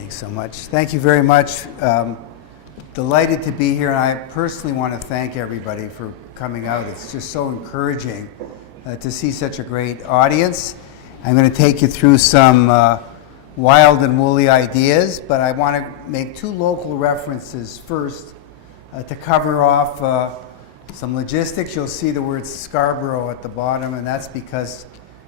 Thanks so much. Thank you very much. Delighted to be here, and I personally want to thank everybody for coming out. It's just so encouraging to see such a great audience. I'm going to take you through some wild and woolly ideas, but I want to make two local references first to cover off some logistics. You'll see the word Scarborough at the bottom, and that's because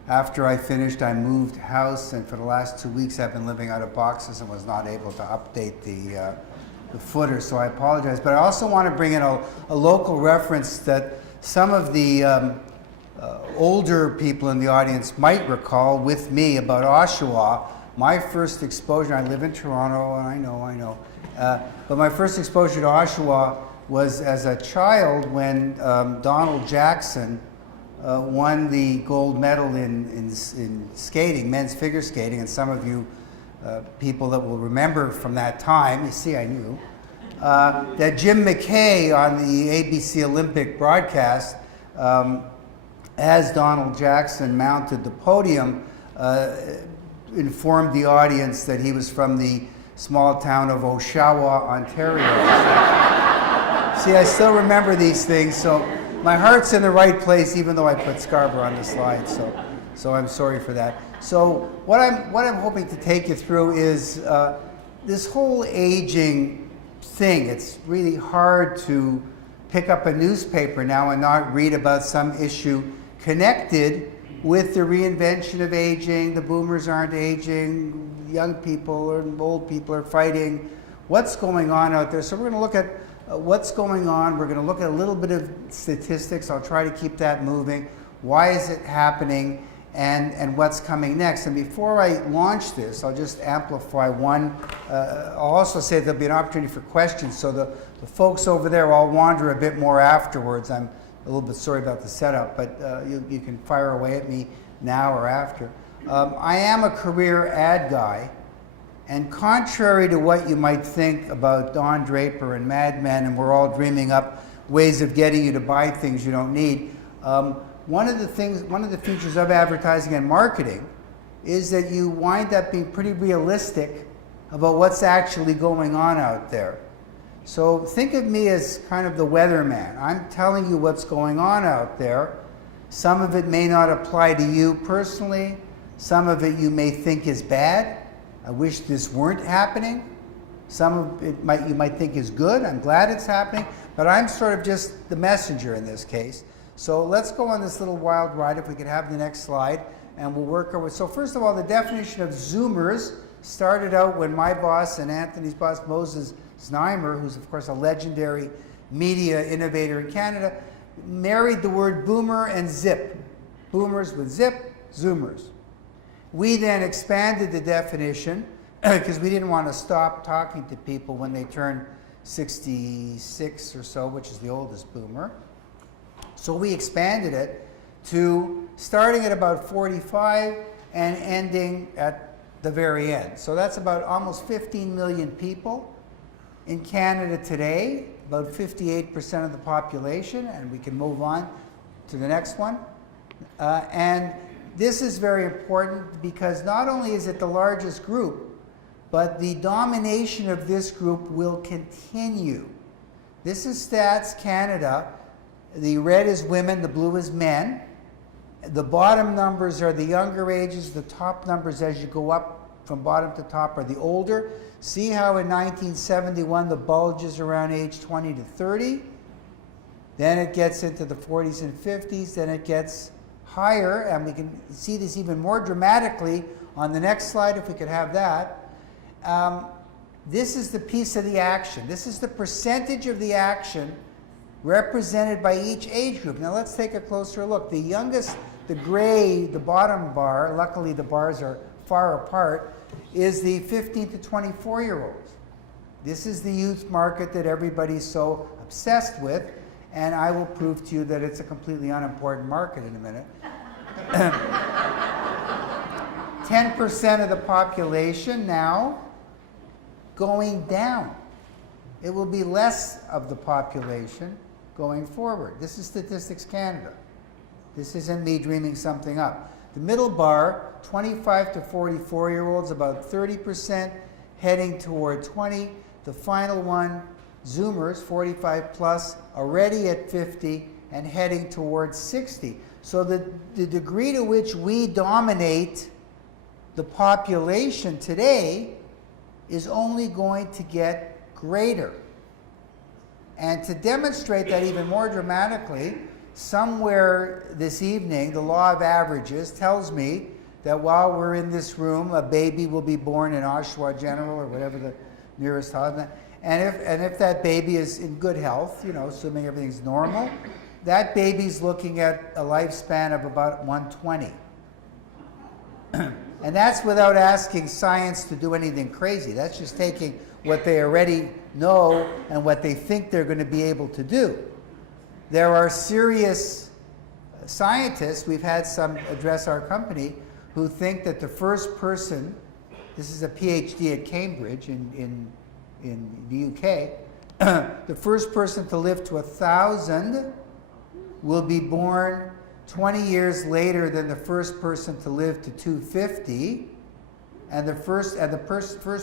after I finished, I moved house, and for the last 2 weeks I've been living out of boxes and was not able to update the footer, so I apologize. But I also want to bring in a local reference that some of the older people in the audience might recall with me about Oshawa. My first exposure, I live in Toronto, and I know, but my first exposure to Oshawa was as a child when Donald Jackson won the gold medal in skating, men's figure skating, and some of you people that will remember from that time, you see I knew, that Jim McKay on the ABC Olympic broadcast, as Donald Jackson mounted the podium, informed the audience that he was from the small town of Oshawa, Ontario. See, I still remember these things, so my heart's in the right place, even though I put Scarborough on the slide, so I'm sorry for that. So what I'm hoping to take you through is this whole aging thing. It's really hard to pick up a newspaper now and not read about some issue connected with the reinvention of aging. The boomers aren't aging, young people and old people are fighting. What's going on out there? So we're going to look at what's going on. We're going to look at a little bit of statistics. I'll try to keep that moving. Why is it happening? And what's coming next. And before I launch this, I'll just amplify one. I'll also say there'll be an opportunity for questions, so the folks over there will all wander a bit more afterwards. I'm a little bit sorry about the setup, but you can fire away at me now or after. I am a career ad guy, and contrary to what you might think about Don Draper and Mad Men, and we're all dreaming up ways of getting you to buy things you don't need, one of the features of advertising and marketing is that you wind up being pretty realistic about what's actually going on out there. So think of me as kind of the weatherman. I'm telling you what's going on out there. Some of it may not apply to you personally. Some of it you may think is bad. I wish this weren't happening. Some of it you might think is good. I'm glad it's happening. But I'm sort of just the messenger in this case. So let's go on this little wild ride, if we could have the next slide, and we'll work our way. So first of all, the definition of Zoomers started out when my boss and Anthony's boss, Moses Znaimer, who's of course a legendary media innovator in Canada, married the word boomer and zip. Boomers with zip, Zoomers. We then expanded the definition because we didn't want to stop talking to people when they turned 66 or so, which is the oldest boomer. So we expanded it to starting at about 45 and ending at the very end. So that's about almost 15 million people in Canada today, about 58% of the population, and we can move on to the next one. And this is very important because not only is it the largest group, but the domination of this group will continue. This is Stats Canada. The red is women, the blue is men. The bottom numbers are the younger ages. The top numbers as you go up from bottom to top are the older. See how in 1971 the bulge is around age 20 to 30. Then it gets into the 40s and 50s. Then it gets higher, and we can see this even more dramatically on the next slide if we could have that. This is the piece of the action. This is the percentage of the action represented by each age group. Now let's take a closer look. The youngest, the gray, the bottom bar, luckily the bars are far apart, is the 15 to 24-year-olds. This is the youth market that everybody's so obsessed with, and I will prove to you that it's a completely unimportant market in a minute. 10% of the population now going down. It will be less of the population going forward. This is Statistics Canada. This isn't me dreaming something up. The middle bar, 25 to 44-year-olds, about 30%, heading toward 20. The final one, Zoomers, 45 plus, already at 50 and heading towards 60. So the degree to which we dominate the population today is only going to get greater. And to demonstrate that even more dramatically, somewhere this evening, the law of averages tells me that while we're in this room, a baby will be born in Oshawa General or whatever the nearest hospital. And if that baby is in good health, you know, assuming everything's normal, that baby's looking at a lifespan of about 120. And that's without asking science to do anything crazy. That's just taking what they already know and what they think they're going to be able to do. There are serious scientists, we've had some address our company, who think that the first person, this is a PhD at Cambridge in the UK, the first person to live to 1,000 will be born 20 years later than the first person to live to 250, and the first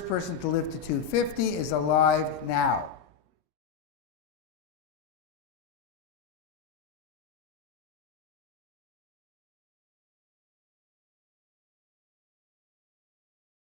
person to live to 250 is alive now.